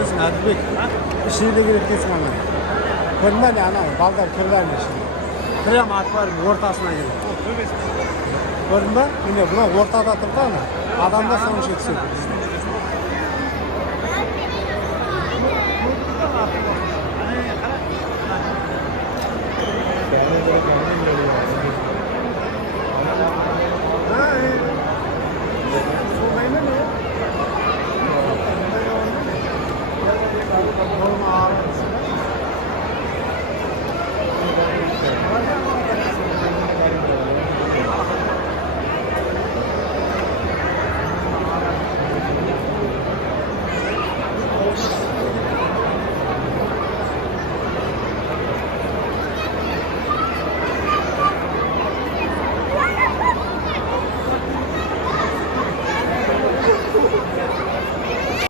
etmesin Adilbek. İşini de girip geçsin ama. Kırma ne ana? Balgar kırlarmış şimdi. Kırama at var mı? Ortasına gelin. Kırma yine buna ortada atıp ama adam da sonuç etsin. Yani böyle canlı geliyor.